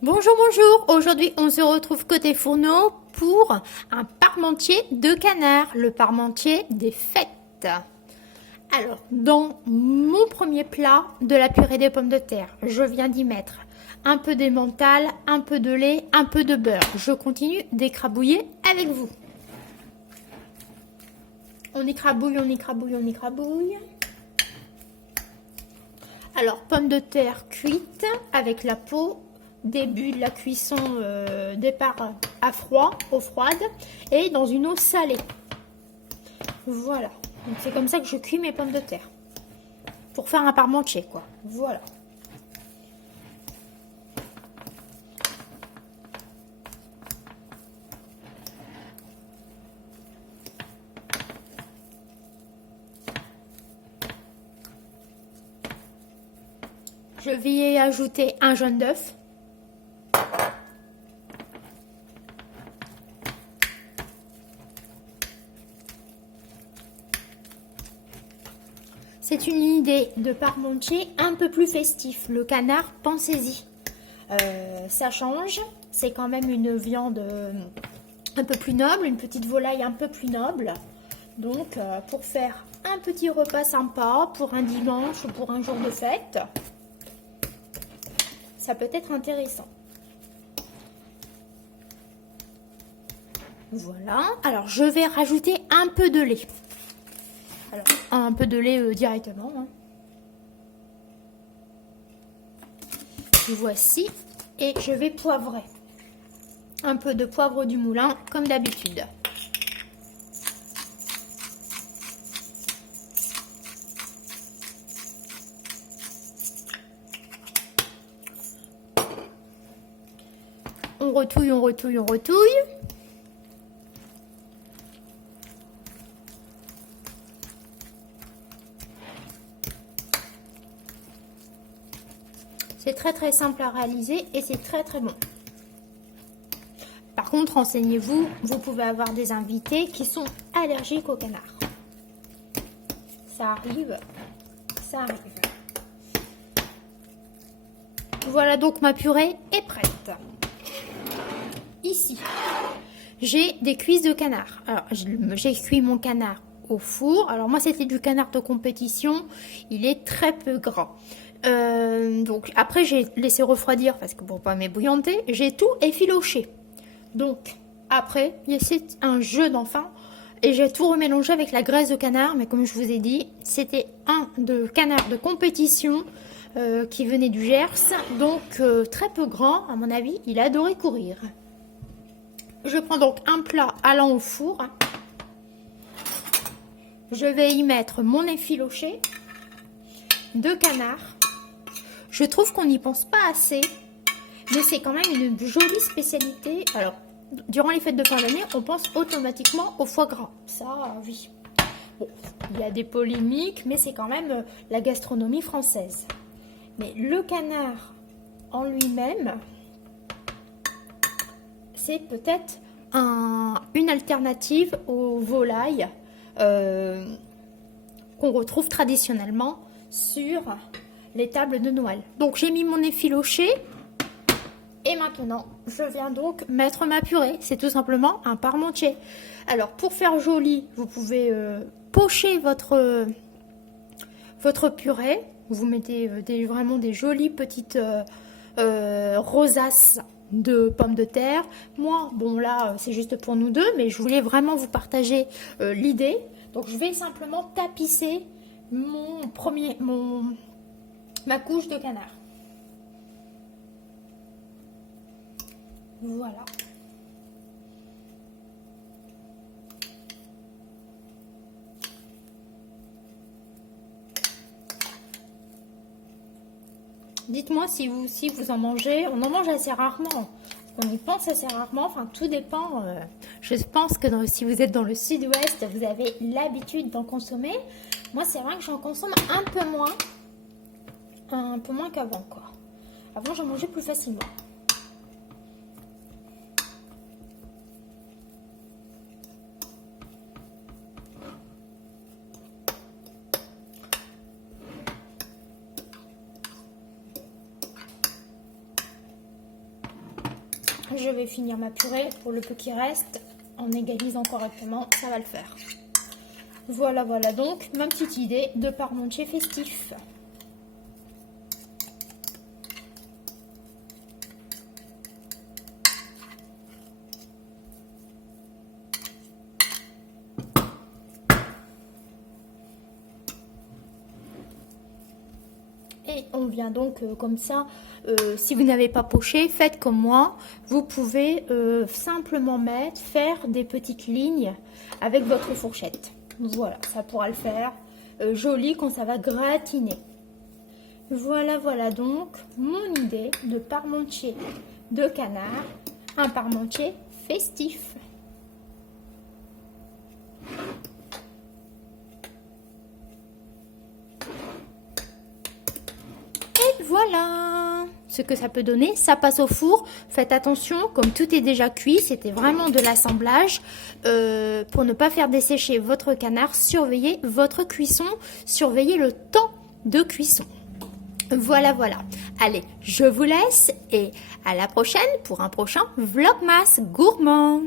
Bonjour, bonjour. Aujourd'hui, on se retrouve côté fourneau pour un parmentier de canard, le parmentier des fêtes. Alors, dans mon premier plat de la purée des pommes de terre, je viens d'y mettre un peu d'emmental, un peu de lait, un peu de beurre. Je continue d'écrabouiller avec vous. On écrabouille, on écrabouille, on écrabouille. Alors, pommes de terre cuites avec la peau. Début de la cuisson, départ à froid, eau froide, et dans une eau salée. Voilà. Donc c'est comme ça que je cuis mes pommes de terre. Pour faire un parmentier, quoi. Voilà. Je vais y ajouter un jaune d'œuf. C'est une idée de parmentier un peu plus festif. Le canard, pensez-y. Ça change. C'est quand même une viande un peu plus noble, une petite volaille un peu plus noble. Donc, pour faire un petit repas sympa, pour un dimanche ou pour un jour de fête, ça peut être intéressant. Voilà. Alors, je vais rajouter un peu de lait. Alors, un peu de lait directement. Hein. Voici. Et je vais poivrer. Un peu de poivre du moulin, comme d'habitude. On retouille, on retouille, on retouille. C'est très très simple à réaliser et c'est très très bon. Par contre, renseignez-vous, vous pouvez avoir des invités qui sont allergiques au canard. Ça arrive, ça arrive. Voilà donc ma purée est prête. Ici, j'ai des cuisses de canard. Alors, j'ai cuit mon canard au four. Alors moi, c'était du canard de compétition. Il est très peu gras. Donc après, j'ai laissé refroidir parce que pour pas m'ébouillanter, j'ai tout effiloché. Donc après, c'est un jeu d'enfant. Et j'ai tout remélangé avec la graisse de canard. Mais comme je vous ai dit, c'était un de canard de compétition qui venait du Gers. Donc très peu grand, à mon avis. Il adorait courir. Je prends donc un plat allant au four. Je vais y mettre mon effiloché de canard. Je trouve qu'on n'y pense pas assez, mais c'est quand même une jolie spécialité. Alors, durant les fêtes de fin d'année, on pense automatiquement au foie gras. Ça, oui. Bon, il y a des polémiques, mais c'est quand même la gastronomie française. Mais le canard en lui-même, c'est peut-être une alternative aux volailles qu'on retrouve traditionnellement sur les tables de Noël. Donc j'ai mis mon effiloché et maintenant je viens donc mettre ma purée. C'est tout simplement un parmentier. Alors pour faire joli, vous pouvez pocher votre purée. Vous mettez vraiment des jolies petites rosaces de pommes de terre. Moi, bon là, c'est juste pour nous deux, mais je voulais vraiment vous partager l'idée. Donc, je vais simplement tapisser ma couche de canard. Voilà. Dites-moi si vous en mangez. On en mange assez rarement. On y pense assez rarement. Enfin, tout dépend. Je pense que si vous êtes dans le sud-ouest, vous avez l'habitude d'en consommer. Moi, c'est vrai que j'en consomme un peu moins qu'avant, quoi. Avant, j'en mangeais plus facilement. Je vais finir ma purée pour le peu qui reste en égalisant correctement, ça va le faire. Voilà, voilà donc ma petite idée de parmentier festif. Et on vient donc comme ça, si vous n'avez pas poché, faites comme moi. Vous pouvez simplement faire des petites lignes avec votre fourchette. Voilà, ça pourra le faire joli quand ça va gratiner. Voilà, voilà donc mon idée de parmentier de canard, un parmentier festif. Voilà ce que ça peut donner. Ça passe au four. Faites attention, comme tout est déjà cuit, c'était vraiment de l'assemblage. Pour ne pas faire dessécher votre canard, surveillez votre cuisson, surveillez le temps de cuisson. Voilà, voilà. Allez, je vous laisse et à la prochaine pour un prochain Vlogmas gourmand.